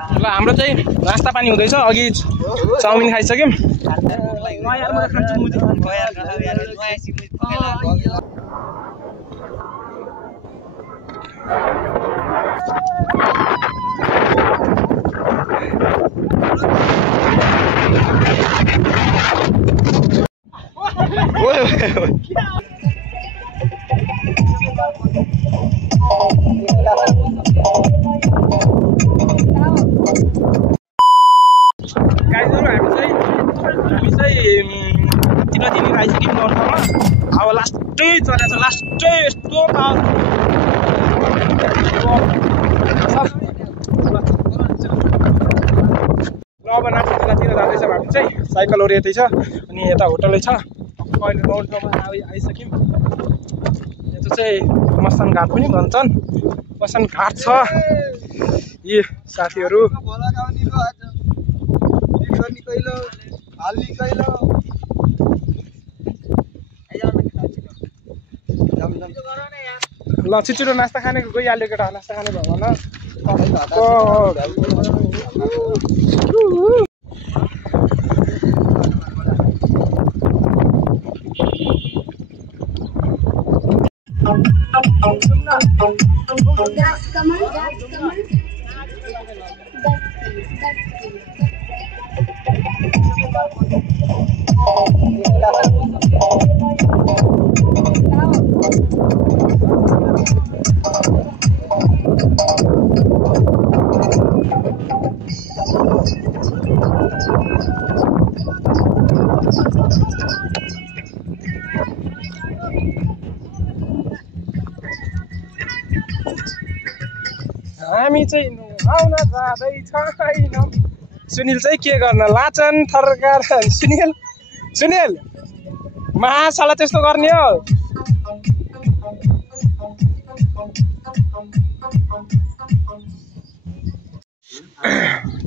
ल हाम्रो चाहिँ नास्ता पानी हुँदैछ अघि चाउमिन खाइसक्यौँ आइसक्यौँ नौठाउँमा अब लास्टै चलेको छ लास्टै यस्तो पावर अब नास्तातिर जाँदैछ हामी चाहिँ साइकलहरू यतै छ अनि यता होटलै छ अहिले नौठाउँमा आइसक्यौँ यता चाहिँ मसान घाट पनि भन्छन् मसान घाट छ यी साथीहरू ल छिटो नास्ता खाने गइहाल्यो केटा नास्ता खाने भयो भन हामी चाहिँ नुहाउन जाँदैछौँ सुनिल चाहिँ के गर्न लाचन थर्कार सुनिल महाशाला त्यस्तो गर्ने हो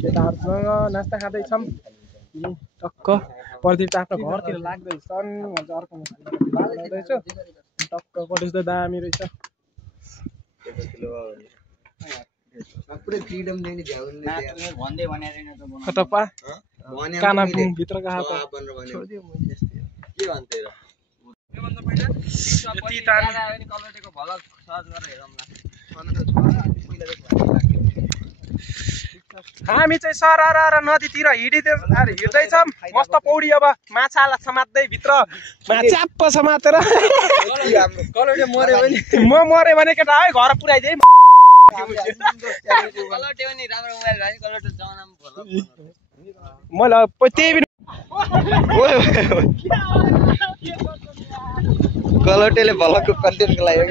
केटाहरूसँग नास्ता खाँदैछौँ टक्क प्रदीप आफ्नो घरतिर लाग्दैछन् भन्छ अर्को लाग्दैछु टक्क कलेज त दामी रहेछ कतपा कानापुङ भित्रको हात हामी चाहिँ सरर नदीतिर हिँड्दैछौँ मस्त पौडी अब माछालाई समात्दै भित्र च्याप्प समातेर म मऱ्यो भने केटा है घर पुऱ्याइदिए मलाई त्यही कलटेले भलको कन्टेन्टको लागि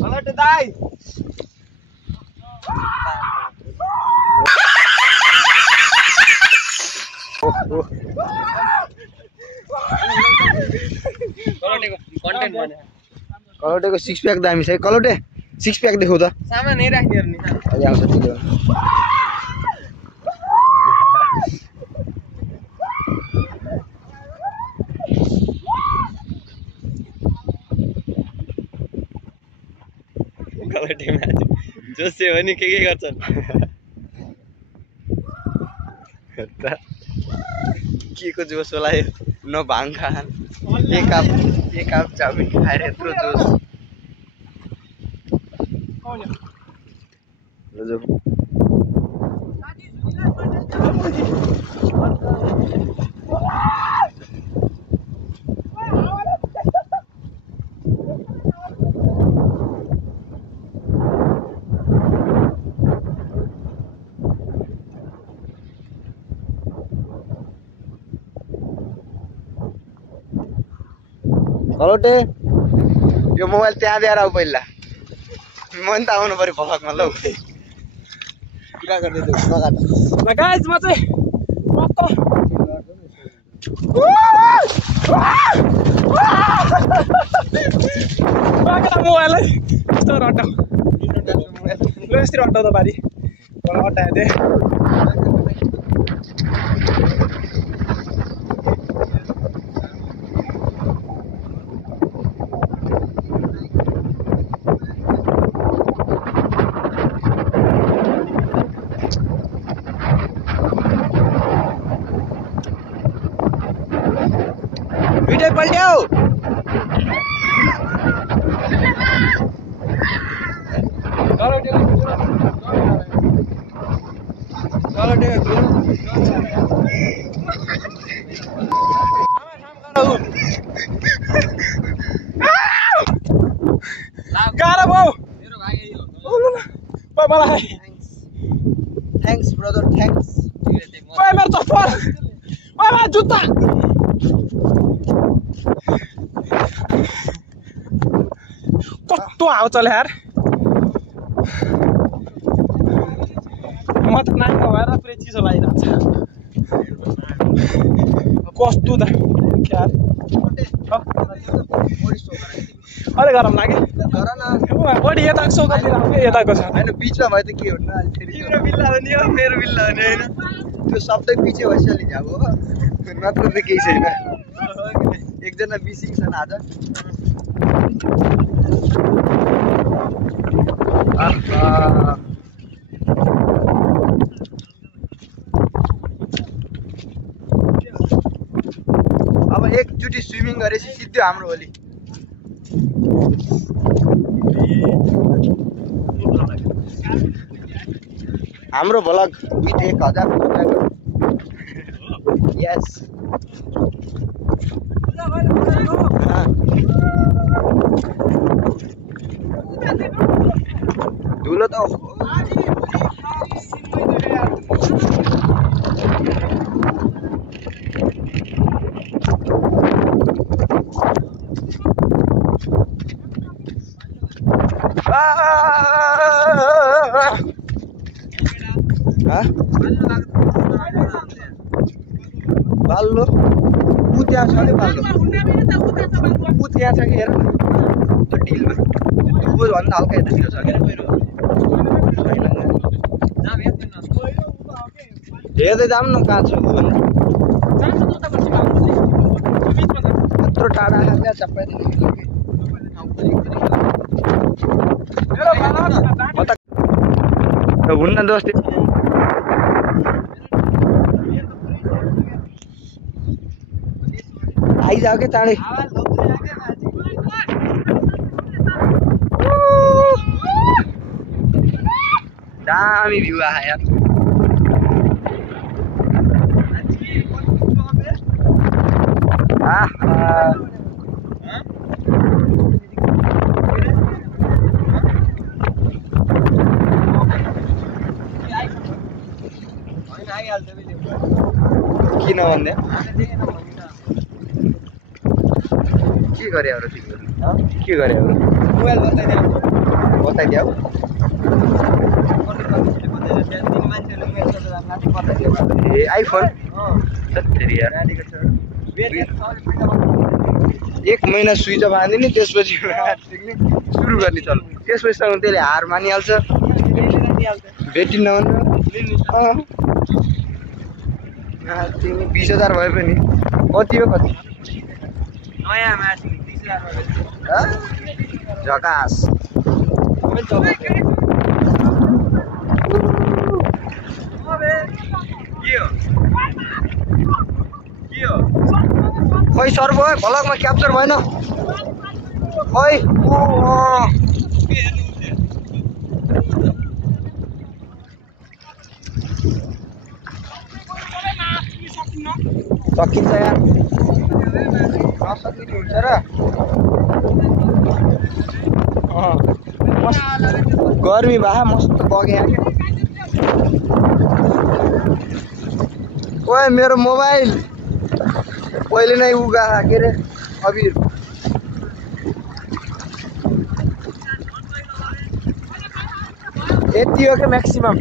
कलटे दाइ कलौटेको सिक्स प्याक दामी छ कलौटे सिक्स प्याक देखाउ त सामान नै राख्नेहरु नि अलि आउँछ त्यो कलौटेमा जोसे भने के गर्छन् के को जोस होला न भाङ खान एक कप चाउमिन खाएर यत्रो जोस कलौटे यो मोबाइल त्यहाँ दिएर आऊ पहिला म नि त आउनु पर्यो भलकमा लौ कुरा गर्दै थियौ नगाट ल गाइस म चाहिँ मोबाइल यस्तो रटाउ ल यस्तै रटाउ त बारी अटाए दे दुइटै पल्ट्याउ गाह्रो भयो मलाई थ्याङ्क्स ब्रदर थ्याङ्क्स मेरो चप्पल मेरो जुत्ता कस्तो हावा चल्यो यार म त नानीको भएर पुरै चिसो लागिरहेको छ कस्तो त यार अलिक गरम लाग्यो बढी यताको सौदा यताको छ होइन बिचमा भयो त के हुन्न अहिले फेरि बिल्ला हो नि हो मेरो बिल्ला हो नि होइन त्यो सबै पछि भइसक्यो नि अब हो नत्र त केही छैन एकजना मिसिङ छन् आज अब एकचोटि स्विमिङ गरेपछि सिधै हाम्रो होली हाम्रो भ्लग विथ 1000 यस धुलो त बाल्लो ऊ त्यहाँ छ अरे बाल्लो ऊ त्यहाँ छ कि हेर त्यो डिलमा त्योभन्दा हल्का यतातिर छ क्या हेर्दै जाऊँ न कहाँ छ ऊ यत्रो टाढा क्या चप्पाइदिनु हुन्न दोस्ती आइजाऊ क्या चाँडै दामी भ्यू आयो यार किन भन्दै के गरे अब तिमीहरू के गरे अब मोबाइल बताइदियो ए आइफोन एक महिना स्विच अफ हान्दिने त्यसपछि सुरु गर्ने चल त्यसपछि त्यसले हार मानिहाल्छ भेटिन्न भने 20,000 भए पनि कति हो कति नयाँ झकास खै सर भयो भलकमा क्याप्चर भएन खै सकिन्छ यार नसकिने हुन्छ र गर्मी भए मस्त बग्यो ओए मेरो मोबाइल पहिले नै उगा के अरे अबिर यति हो क्या म्याक्सिमम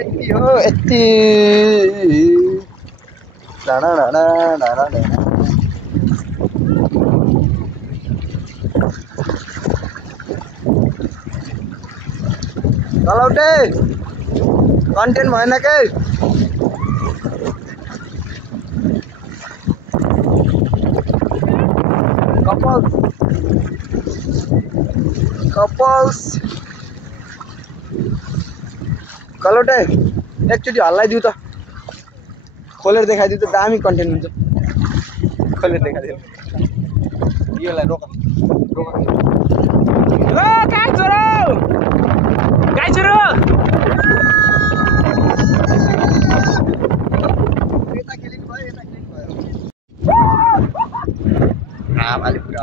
यति हो यति चलाउटे कन्टेन्ट भएन के कपल्स कलौटे एकचोटि हल्लाइदिउ त खोलेर देखाइदियो त दामी कन्टेन्ट हुन्छ खोलेर देखाइदियो योलाई रोक ल गाई छोरो यता खेलिनु भयो आमाले पुरा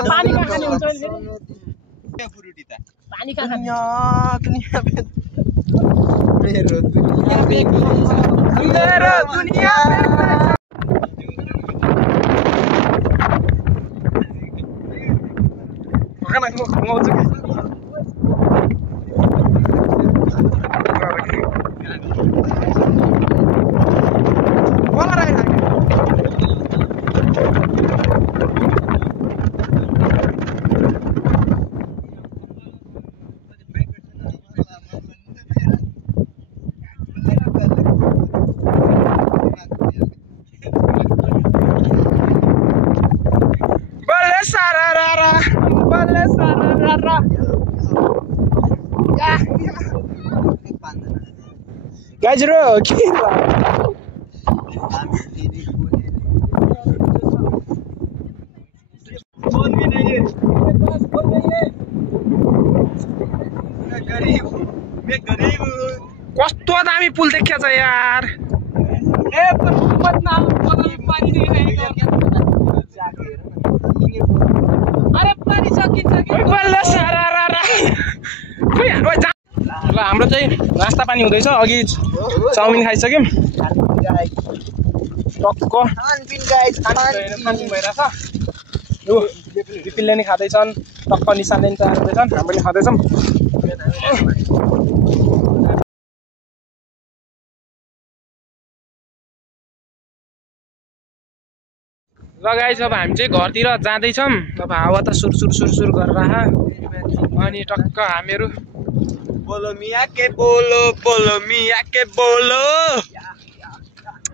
पानी कहाँ खाने हुन्छ पानी कहाँ खाने मेरो दुनिया गाइजरो के कस्तो दामी पुल देखिया छ यार ल हाम्रो चाहिँ नास्ता पानी हुँदैछ अघि चाउमिन खाइसक्यौँ टक्क भइरहेछ यो विपिनले नि खाँदैछन् टक्क निशानले नि तयार हुँदैछन् हामीले खाँदैछौँ ल गाइस अब हामी चाहिँ घरतिर जाँदैछौँ अब हावा त सुरसुर गरेर अनि टक्क हामीहरू बोलो मिया के बोलो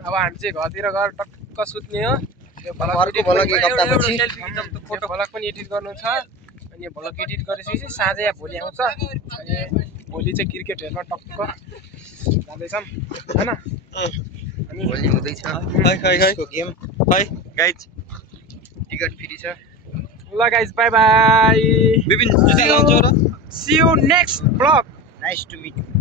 अब हामी चाहिँ घरतिर गएर टक्क सुत्ने हो भ्लग पनि एडिट गर्नु छ अनि भ्लग एडिट गरेपछि साँझ या भोलि आउँछ अनि भोलि चाहिँ क्रिकेट हेर्न टक्क जाँदैछौँ हैन भोलि हुँदैछ गेम है गाइज टिकट फ्री छ ल गाइज बाई बाई विपिन जुत्ता लाउँछौ र see you next vlog nice to meet